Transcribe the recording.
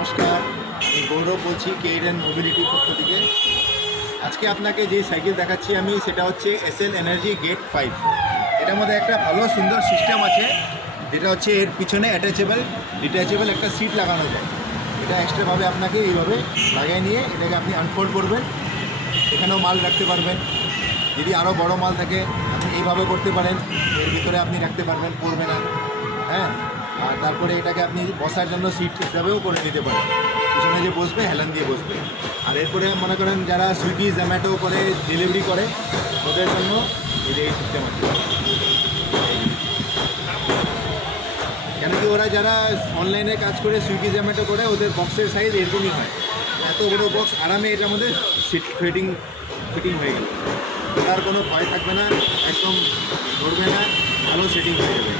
নমস্কার, আমি গৌরব বলছি কেএন মোবিলিটির পক্ষ থেকে। আজকে আপনাকে যে সাইকেল দেখাচ্ছি আমি, সেটা হচ্ছে এসএল এনার্জি গেট 5। এটার মধ্যে একটা ভালো সুন্দর সিস্টেম আছে, যেটা হচ্ছে এর পিছনে ডিট্যাচেবল একটা সিট লাগানো যায়। এটা এক্সট্রাভাবে আপনাকে এইভাবে লাগাই নিয়ে এটাকে আপনি আনফোল্ড করবেন, এখানেও মাল রাখতে পারবেন। যদি আরও বড় মাল থাকে আপনি এইভাবে করতে পারেন, এর ভিতরে আপনি রাখতে পারবেন, পড়বে না। হ্যাঁ, আর তারপরে এটাকে আপনি বসার জন্য সিট হিসাবেও করে নিতে পারেন। পিছনে যে বসবে হেলান দিয়ে বসবে। আর এরপরে মনে করেন যারা সুইগি জোম্যাটো করে ডেলিভারি করে, ওদের জন্য এই সিস্টেম আছে। কেন কি ওরা যারা অনলাইনে কাজ করে সুইগি জোম্যাটো করে, ওদের বক্সের সাইজ এরকমই হয়। এত বড় বক্স আরামে এটার মধ্যে সিট ফিটিং হয়ে গেল। ওটার কোনো ভয় থাকবে না, একদম ধরবে না, ভালো সেটিং হয়ে যাবে।